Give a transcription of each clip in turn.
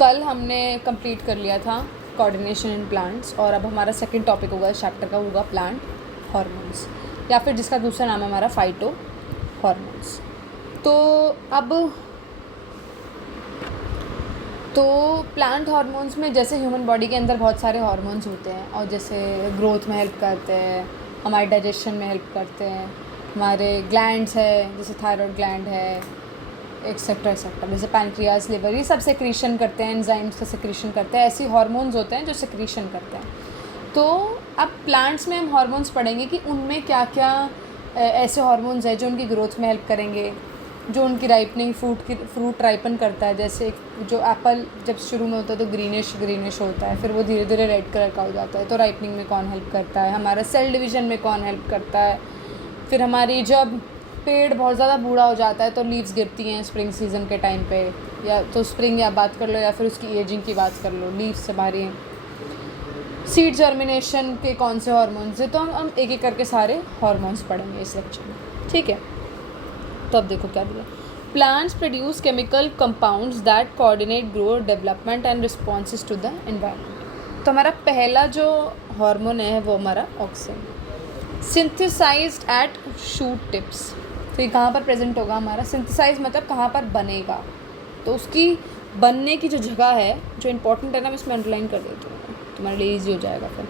कल हमने कंप्लीट कर लिया था कोऑर्डिनेशन इन प्लांट्स, और अब हमारा सेकंड टॉपिक होगा इस चैप्टर का, होगा प्लांट हार्मोन्स, या फिर जिसका दूसरा नाम है हमारा फाइटो हार्मोन्स। तो प्लांट हार्मोन्स में जैसे ह्यूमन बॉडी के अंदर बहुत सारे हार्मोन्स होते हैं, और जैसे ग्रोथ में हेल्प करते हैं, हमारे डाइजेशन में हेल्प करते हैं, हमारे ग्लैंड्स है जैसे थायराइड ग्लैंड है, एक्सेट्रा एक्सेट्रा, जैसे पैनक्रियाज, लिवर, ये सब सेक्रीशन करते हैं, एंजाइम्स का सेक्रीशन करते हैं। ऐसे हार्मोन्स होते हैं जो सेक्रीशन करते हैं। तो अब प्लांट्स में हम हार्मोन्स पढ़ेंगे कि उनमें क्या क्या ऐसे हार्मोन्स हैं जो उनकी ग्रोथ में हेल्प करेंगे, जो उनकी राइपनिंग, फ्रूट राइपन करता है। जैसे जो एप्पल जब शुरू में होता है तो ग्रीनिश होता है, फिर वो धीरे धीरे रेड कलर का हो जाता है। तो राइपनिंग में कौन हेल्प करता है, हमारा सेल डिवीज़न में कौन हेल्प करता है। फिर हमारी जब पेड़ बहुत ज़्यादा बूढ़ा हो जाता है तो लीव्स गिरती हैं स्प्रिंग सीज़न के टाइम पे, या तो स्प्रिंग या बात कर लो, या फिर उसकी एजिंग की बात कर लो, लीव्स से बाहरी हैं। सीड जर्मिनेशन के कौन से हार्मोन्स हैं, तो हम एक एक करके सारे हार्मोन्स पढ़ेंगे इस लेक्चर में, ठीक है। तो अब देखो क्या दिया, plants produce chemical compounds that coordinate growth, development and responses to the environment. तो हमारा पहला जो हार्मोन है वो हमारा auxin, synthesised at shoot tips. तो ये कहाँ पर प्रेजेंट होगा हमारा, सिंथेसाइज मतलब कहाँ पर बनेगा, तो उसकी बनने की जो जगह है, जो इंपॉर्टेंट है ना, मैं इसमें अंडरलाइन कर देती हूँ, तुम्हारे लिए ईजी हो जाएगा फिर।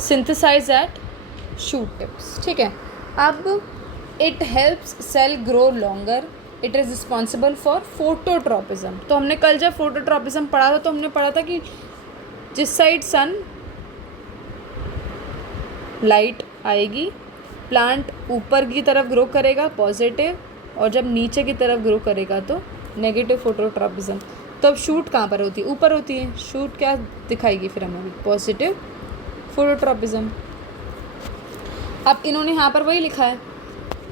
सिंथेसाइज एट शूट टिप्स, ठीक है। अब it helps cell grow longer, it is responsible for phototropism. तो हमने कल जब फोटोट्रॉपिज्म पढ़ा था तो हमने पढ़ा था कि जिस साइड सन लाइट आएगी प्लांट ऊपर की तरफ ग्रो करेगा पॉजिटिव, और जब नीचे की तरफ ग्रो करेगा तो नेगेटिव फोटोट्रॉपिज्म। तो अब शूट कहाँ पर होती है, ऊपर होती है। शूट क्या दिखाएगी फिर हमारी, पॉजिटिव फोटोट्रॉपिज्म। अब इन्होंने यहाँ पर वही लिखा है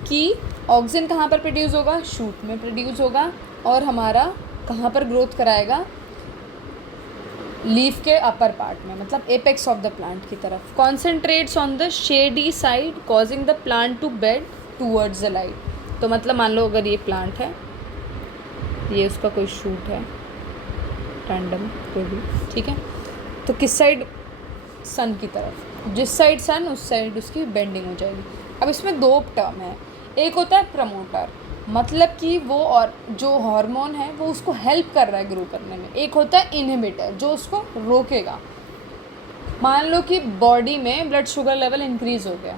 कि ऑक्सीजन कहाँ पर प्रोड्यूस होगा, शूट में प्रोड्यूस होगा, और हमारा कहाँ पर ग्रोथ कराएगा, लीफ के अपर पार्ट में, मतलब एपेक्स ऑफ द प्लांट की तरफ। Concentrates on the shady side causing the plant to bend towards the light. तो मतलब मान लो अगर ये प्लांट है, ये उसका कोई शूट है, रैंडम कोई भी, ठीक है, तो किस साइड, सन की तरफ, जिस साइड सन उस साइड उसकी बेंडिंग हो जाएगी। अब इसमें दो टर्म है, एक होता है प्रमोटर, मतलब कि वो और जो हार्मोन है वो उसको हेल्प कर रहा है ग्रो करने में। एक होता है इनहिबिटर, जो उसको रोकेगा। मान लो कि बॉडी में ब्लड शुगर लेवल इंक्रीज़ हो गया,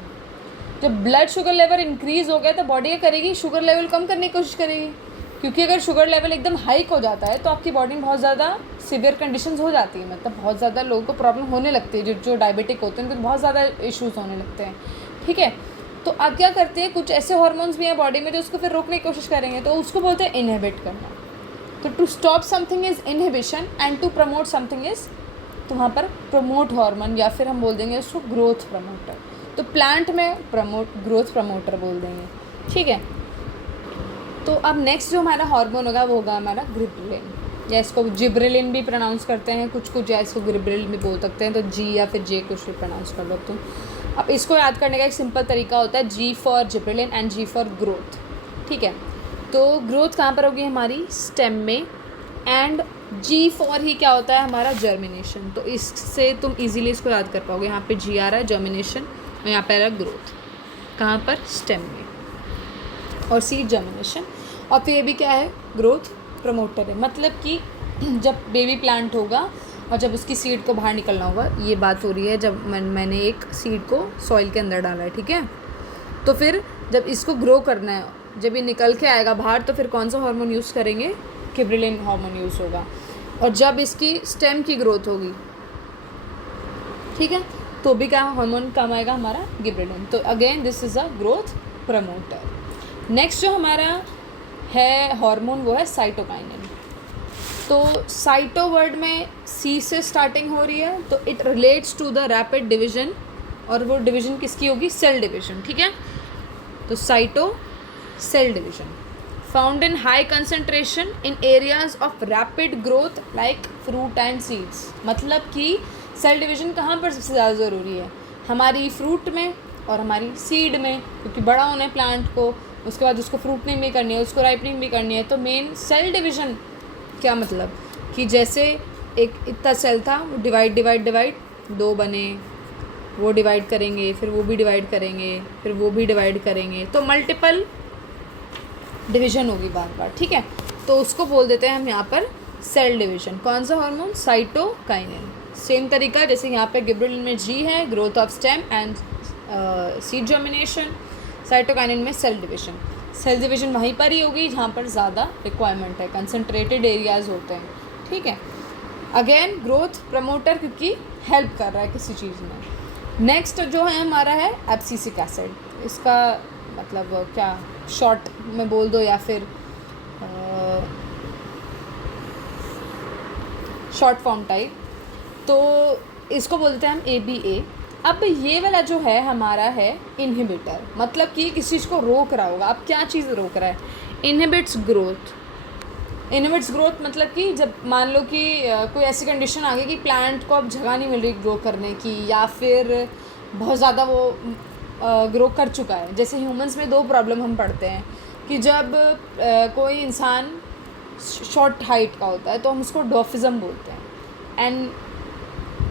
जब ब्लड शुगर लेवल इंक्रीज़ हो गया तो बॉडी क्या करेगी, शुगर लेवल कम करने की कोशिश करेगी, क्योंकि अगर शुगर लेवल एकदम हाइक हो जाता है तो आपकी बॉडी में बहुत ज़्यादा सीवियर कंडीशंस हो जाती है, मतलब बहुत ज़्यादा लोगों को प्रॉब्लम होने लगती है। जो डायबिटिक होते हैं उनको बहुत ज़्यादा इश्यूज़ होने लगते हैं, ठीक है। तो अब क्या करते हैं, कुछ ऐसे हार्मोन्स भी हैं बॉडी में जो उसको फिर रोकने की कोशिश करेंगे, तो उसको बोलते हैं इनहिबिट करना। तो to stop something is inhibition and to promote something is, तो वहाँ पर प्रमोट हार्मोन, या फिर हम बोल देंगे उसको ग्रोथ प्रमोटर। तो प्लांट में ग्रोथ प्रमोटर बोल देंगे, ठीक है। तो अब नेक्स्ट जो हमारा हार्मोन होगा वो होगा हमारा गिबरेलिन, या इसको जिब्रेलिन भी प्रोनाउंस करते हैं कुछ, या इसको गिबरेलिन भी बोल सकते हैं, तो जी या फिर जे कुछ भी प्रोनाउंस कर लो तुम। अब इसको याद करने का एक सिंपल तरीका होता है, G for gibberellin and G for growth, ठीक है। तो ग्रोथ कहाँ पर होगी हमारी, स्टेम में, एंड जी फॉर ही क्या होता है हमारा, जर्मिनेशन। तो इससे तुम इजीली इसको याद कर पाओगे, यहाँ पे जी आ रहा है जर्मिनेशन, और यहाँ पे आ रहा है ग्रोथ, कहाँ पर, स्टेम में, और सीड जर्मिनेशन। और फिर ये भी क्या है, ग्रोथ प्रमोटर है, मतलब कि जब बेबी प्लांट होगा और जब उसकी सीड को बाहर निकलना होगा, ये बात हो रही है जब मैंने एक सीड को सॉइल के अंदर डाला है, ठीक है। तो फिर जब इसको ग्रो करना है, जब ये निकल के आएगा बाहर, तो फिर कौन सा हार्मोन यूज़ करेंगे, गिबरेलिन हार्मोन यूज़ होगा। और जब इसकी स्टेम की ग्रोथ होगी, ठीक है, तो भी क्या हार्मोन काम आएगा हमारा, गिबरेलिन। तो again this is a growth promoter. Next जो हमारा है हार्मोन वो है साइटोकाइनिन। तो साइटो वर्ड में सी से स्टार्टिंग हो रही है, तो it relates to the rapid division, और वो डिवीजन किसकी होगी, सेल डिवीजन, ठीक है। तो cyto, cell division, found in high concentration in areas of rapid growth like fruit and seeds. मतलब कि सेल डिवीजन कहाँ पर सबसे ज़्यादा ज़रूरी है, हमारी फ्रूट में और हमारी सीड में, क्योंकि बड़ा होना है प्लांट को, उसके बाद उसको फ्रूटनिंग भी करनी है, उसको राइपनिंग भी करनी है। तो मेन सेल डिवीजन क्या मतलब कि जैसे एक इतना सेल था, वो डिवाइड 2 बने, वो डिवाइड करेंगे, फिर वो भी डिवाइड करेंगे, फिर वो भी डिवाइड करेंगे, तो मल्टीपल डिवीजन होगी बार बार, ठीक है। तो उसको बोल देते हैं हम यहाँ पर सेल डिवीजन। कौन सा हार्मोन? साइटोकाइनिन। सेम तरीका जैसे यहाँ पे गिबरेलिन में जी है, growth of stem and seed germination, cytokinin में सेल डिवीजन। सेल डिवीजन वहीं पर ही होगी जहाँ पर ज़्यादा रिक्वायरमेंट है, कंसनट्रेटेड एरियाज़ होते हैं, ठीक है। अगेन ग्रोथ प्रमोटर, क्योंकि हेल्प कर रहा है किसी चीज़ में। नेक्स्ट जो है हमारा है एब्सिसिक एसिड। इसका मतलब क्या शॉर्ट में बोल दो या फिर शॉर्ट फॉर्म टाइप, तो इसको बोलते हैं हम ABA। अब ये वाला जो है हमारा है इनहिबिटर, मतलब कि किसी चीज़ को रोक रहा होगा। अब क्या चीज़ रोक रहा है? Inhibits growth. इनहिबिट्स ग्रोथ मतलब कि जब मान लो कि कोई ऐसी कंडीशन आ गई कि प्लांट को अब जगह नहीं मिल रही ग्रो करने की, या फिर बहुत ज़्यादा वो ग्रो कर चुका है। जैसे ह्यूमंस में 2 प्रॉब्लम हम पढ़ते हैं कि जब कोई इंसान शॉर्ट हाइट का होता है तो हम उसको डॉर्फिज्म बोलते हैं, एंड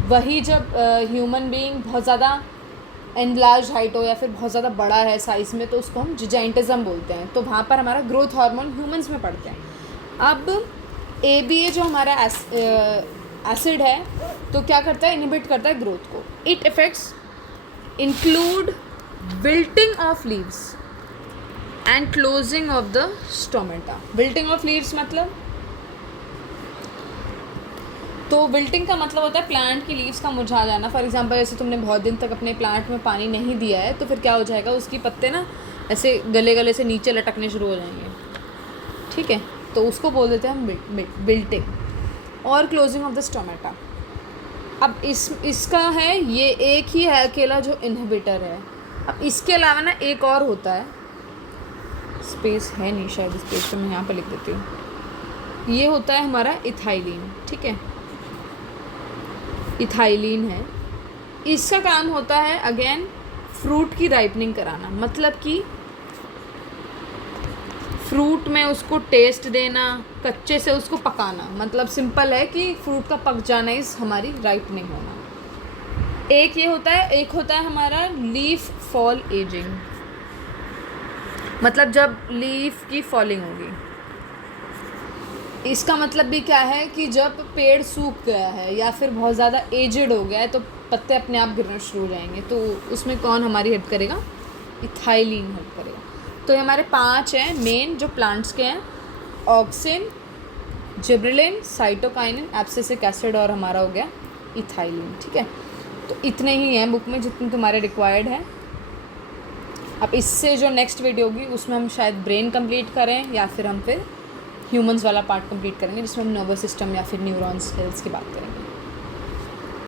वही जब ह्यूमन बीइंग बहुत ज़्यादा एनलार्ज हाइट हो या फिर बहुत ज़्यादा बड़ा है साइज़ में, तो उसको हम जिजाइंटिज्म बोलते हैं। तो वहाँ पर हमारा ग्रोथ हार्मोन ह्यूमंस में पढ़ते हैं। अब ABA जो हमारा एसिड है तो क्या करता है? इनहिबिट करता है ग्रोथ को। It effects include wilting of leaves and closing of the stomata. Wilting of leaves मतलब, तो विल्टिंग का मतलब होता है प्लांट की लीव्स का मुरझा जाना। फॉर एग्जांपल जैसे तुमने बहुत दिन तक अपने प्लांट में पानी नहीं दिया है, तो फिर क्या हो जाएगा? उसकी पत्ते ना ऐसे गले से नीचे लटकने शुरू हो जाएंगे, ठीक है। तो उसको बोल देते हैं हम विल्टिंग। और क्लोजिंग ऑफ द स्टोमेटा। अब इसका है, ये एक ही है अकेला जो इनहिबिटर है। अब इसके अलावा ना एक और होता है, स्पेस है नहीं शायद इस पेज पे, मैं यहाँ पर लिख देती हूँ। ये होता है हमारा इथाइलिन, ठीक है। इथाइलिन है, इसका काम होता है अगेन फ्रूट की राइपनिंग कराना, मतलब कि फ्रूट में उसको टेस्ट देना, कच्चे से उसको पकाना। मतलब सिंपल है कि फ्रूट का पक जाना इस हमारी राइपनिंग होना। एक ये होता है, एक होता है हमारा लीफ फॉल एजिंग, मतलब जब लीफ की फॉलिंग होगी। इसका मतलब भी क्या है कि जब पेड़ सूख गया है या फिर बहुत ज़्यादा एजेड हो गया है तो पत्ते अपने आप गिरना शुरू हो जाएंगे। तो उसमें कौन हमारी हेल्प करेगा? इथाइलिन हेल्प करेगा। तो ये हमारे 5 हैं मेन जो प्लांट्स के हैं, auxin, gibberellin, cytokinin, abscisic acid और हमारा हो गया इथाइलिन, ठीक है। तो इतने ही हैं बुक में जितने तुम्हारे रिक्वायर्ड हैं। अब इससे जो नेक्स्ट वीडियो होगी उसमें हम शायद ब्रेन कंप्लीट करें या फिर हम फिर ह्यूमंस वाला पार्ट कंप्लीट करेंगे जिसमें हम नर्वस सिस्टम या फिर न्यूरॉन्स सेल्स की बात करेंगे।